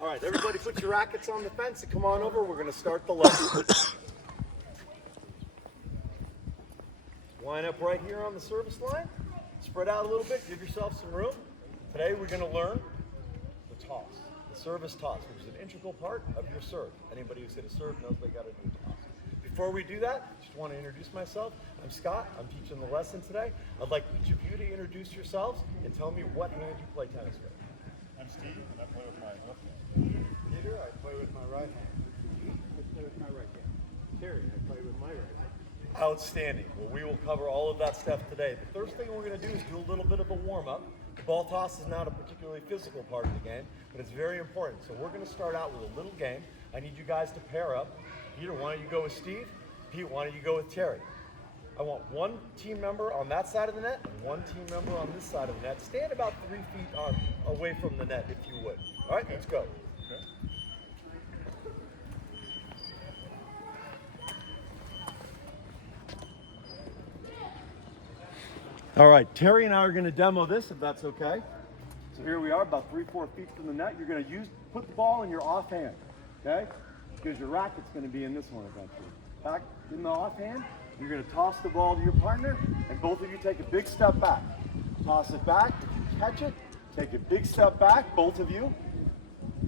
All right, everybody put your rackets on the fence and come on over. We're going to start the lesson. Line up right here on the service line. Spread out a little bit. Give yourself some room. Today we're going to learn the toss, the service toss, which is an integral part of your serve. Anybody who's hit a serve knows they got to do a toss. Before we do that, I just want to introduce myself. I'm Scott. I'm teaching the lesson today. I'd like each of you to introduce yourselves and tell me what hand you play tennis with. I'm Steve, and I play with my left hand. Peter, I play with my right hand. I play with my right hand. Terry, I play with my right hand. Outstanding. Well, we will cover all of that stuff today. The first thing we're going to do is do a little bit of a warm-up. The ball toss is not a particularly physical part of the game, but it's very important. So we're going to start out with a little game. I need you guys to pair up. Peter, why don't you go with Steve? Pete, why don't you go with Terry? I want one team member on that side of the net and one team member on this side of the net. Stand about 3 feet away from the net, if you would. All right, let's go. Okay. All right, Terry and I are going to demo this, if that's okay. So here we are, about 3-4 feet from the net. You're going to put the ball in your offhand, okay? Because your racket's going to be in this one eventually. Back in the offhand, you're going to toss the ball to your partner, and both of you take a big step back. Toss it back. If you catch it, take a big step back, both of you.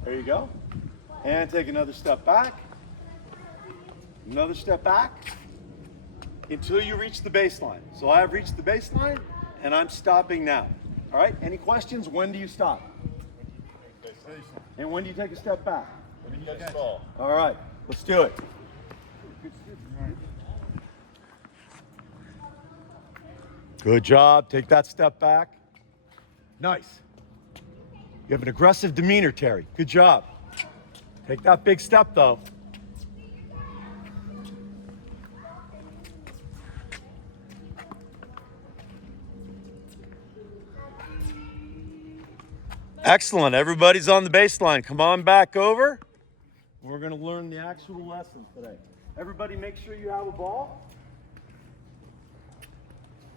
There you go. And take another step back. Another step back. Until you reach the baseline. So I have reached the baseline, and I'm stopping now. All right, any questions? When do you stop? And when do you take a step back? When you catch the ball. All right, let's do it. Good job. Take that step back. Nice. You have an aggressive demeanor, Terry. Good job. Take that big step, though. Excellent. Everybody's on the baseline. Come on back over. We're going to learn the actual lesson today. Everybody make sure you have a ball.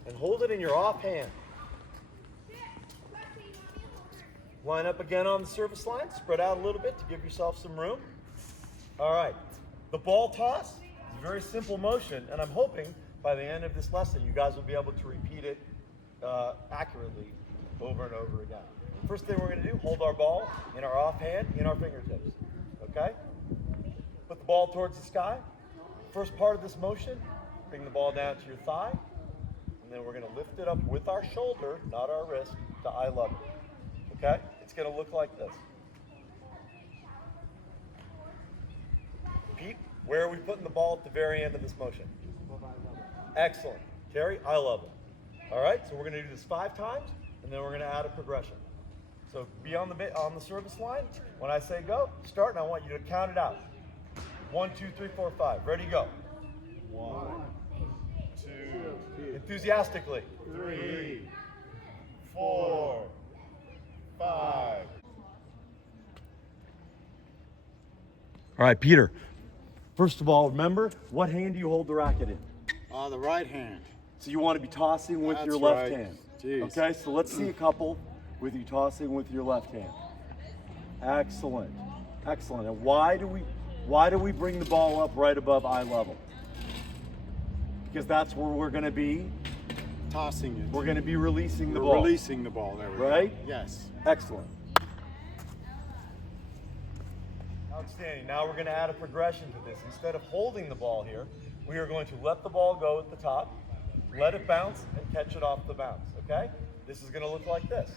And hold it in your offhand. Line up again on the service line. Spread out a little bit to give yourself some room. All right. The ball toss is a very simple motion, and I'm hoping by the end of this lesson you guys will be able to repeat it accurately over and over again. First thing we're going to do, hold our ball in our offhand, in our fingertips. Okay? Put the ball towards the sky. First part of this motion, bring the ball down to your thigh. And then we're going to lift it up with our shoulder, not our wrist, to eye level. Okay? It's going to look like this. Pete, where are we putting the ball at the very end of this motion? Excellent. Terry, eye level. All right, so we're going to do this 5 times, and then we're going to add a progression. So be on the service line. When I say go, start, and I want you to count it out. 1, 2, 3, 4, 5. Ready, go. 1, 2, Enthusiastically. 3, 4, 5. All right, Peter. First of all, remember, what hand do you hold the racket in? The right hand. So you want to be tossing with your That's left right. hand. Jeez. Okay, so let's see a couple with you tossing with your left hand. Excellent. Excellent. And why do we bring the ball up right above eye level? Because that's where we're going to be. Tossing it. We're going to be releasing the We're ball. releasing the ball. There we go. Right? Yes. Excellent. Outstanding. Now we're going to add a progression to this. Instead of holding the ball here, we are going to let the ball go at the top, let it bounce, and catch it off the bounce. Okay? This is going to look like this.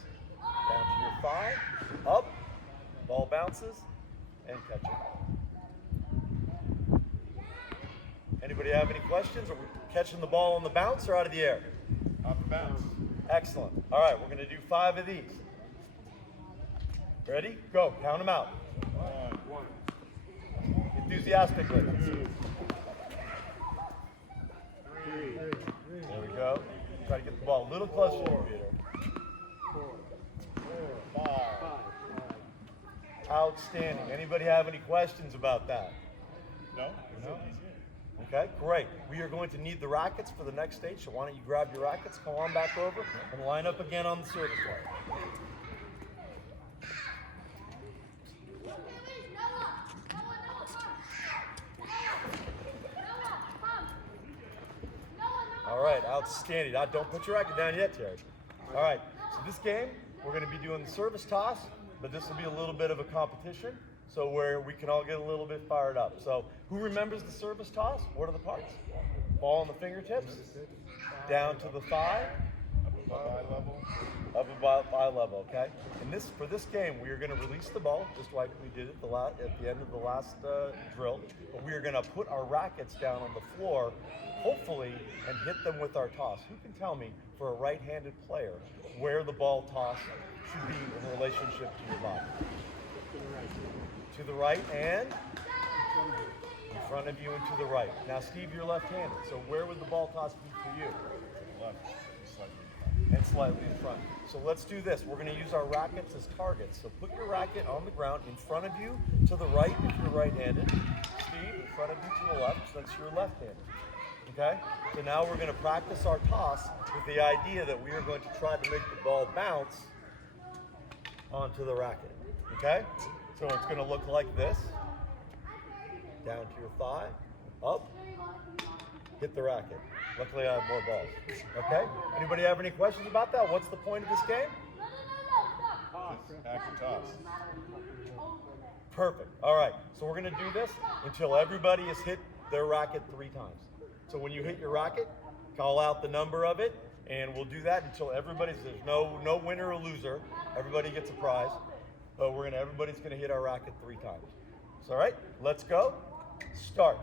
Down to your thigh, up, ball bounces, and catch it. Anybody have any questions? Are we catching the ball on the bounce or out of the air? Off the bounce. Excellent. All right, we're going to do 5 of these. Ready? Go. Count them out. 1, Enthusiastically. 2, 3, There we go. Try to get the ball a little closer to you, Peter. 4, 5. Outstanding. Anybody have any questions about that? No? Okay, great. We are going to need the rackets for the next stage, so why don't you grab your rackets, come on back over, and line up again on the service line. right, outstanding. Now, don't put your racket down yet, Terry. All right, so this game, we're going to be doing the service toss, but this will be a little bit of a competition, so where we can all get a little bit fired up. So who remembers the service toss? What are the parts? Ball on the fingertips, down to the thigh, up above eye level, okay? And for this game, we are going to release the ball, just like we did at the end of the last drill, but we are going to put our rackets down on the floor, hopefully, and hit them with our toss. Who can tell me, for a right-handed player, where the ball toss should be in relationship to your body? To the right and? In front of you and to the right. Now, Steve, you're left-handed, so where would the ball toss be for you? Left. Slightly. And slightly in front. So let's do this. We're going to use our rackets as targets. So put your racket on the ground in front of you, to the right if you're right-handed. Steve, in front of you to the left since you're left-handed. Okay? So now we're going to practice our toss with the idea that we are going to try to make the ball bounce onto the racket. Okay? So it's going to look like this. Down to your thigh, up, hit the racket. Luckily, I have more balls. Okay? Anybody have any questions about that? What's the point of this game? Action toss. Perfect. All right. So we're going to do this until everybody has hit their racket 3 times. So when you hit your racket, call out the number of it, and we'll do that until there's no winner or loser. Everybody gets a prize. But everybody's going to hit our racket 3 times. So, all right, let's go. Start.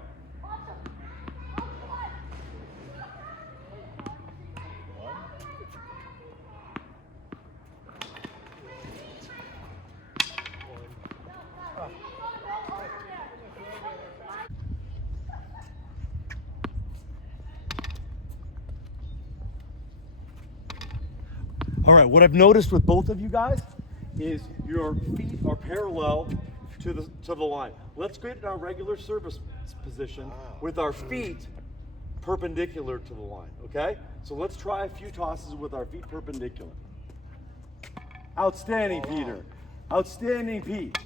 All right, what I've noticed with both of you guys is your feet are parallel to the line. Let's get in our regular service position with our feet perpendicular to the line, okay? So let's try a few tosses with our feet perpendicular. Outstanding, Peter. Outstanding, Pete.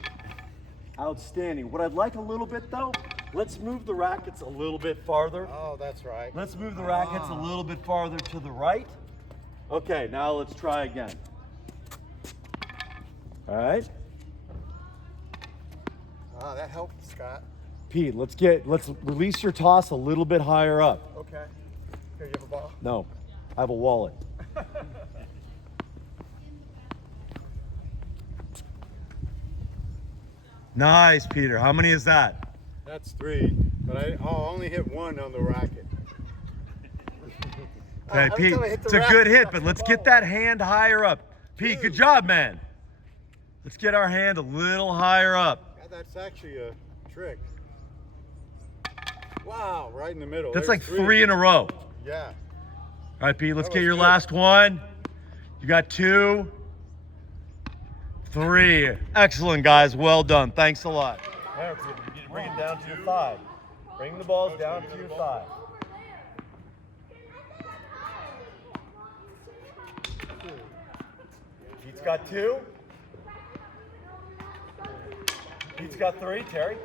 Outstanding. What I'd like a little bit though, let's move the rackets a little bit farther. Oh, that's right. Let's move the rackets a little bit farther to the right. Okay, now let's try again. All right. Ah, that helped, Scott. Pete, let's release your toss a little bit higher up. Okay. Here, you have a ball? No, I have a wallet. Nice, Peter. How many is that? That's 3, but I'll only hit 1 on the racket. Okay, every Pete, time I hit the it's a racket, good hit, I but hit let's the get ball. that hand higher up. Pete, good job, man. Let's get our hand a little higher up. Yeah, that's actually a trick. Wow, right in the middle. That's There's like 3 in a row. Yeah. All right, Pete, let's That get was your good. last one. You got 2, 3. Excellent, guys. Well done. Thanks a lot. There, Peter, you need to bring it down to your thigh. Bring the balls down to your thigh. Pete's got 2. Pete's got 3. Terry.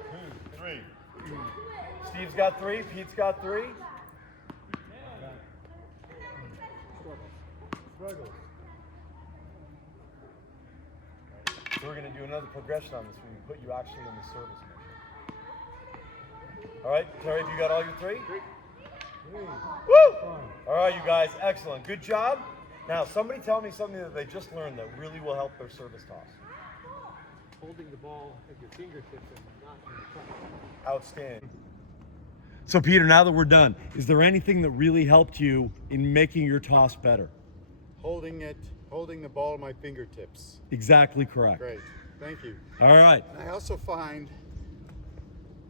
3. Steve's got 3. Pete's got 3. So we're going to do another progression on this when we put you actually in the service motion. All right, Terry, have you got all your 3? Woo! All right, you guys, excellent. Good job. Now, somebody tell me something that they just learned that really will help their service toss. Holding the ball at your fingertips and not in the front. Outstanding. So, Peter, now that we're done, is there anything that really helped you in making your toss better? Holding the ball at my fingertips. Exactly correct. Great. Thank you. All right. I also find,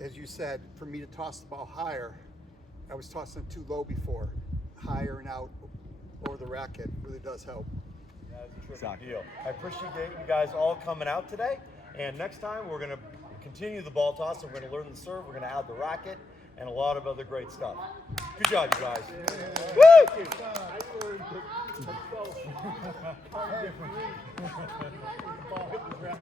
as you said, for me to toss the ball higher, I was tossing it too low before. Higher and out over the racket really does help. Exactly. Deal. I appreciate you guys all coming out today. And next time we're going to continue the ball toss. And we're going to learn the serve. We're going to add the racket and a lot of other great stuff. Good job, you guys. Woo! I learned that. Let's go.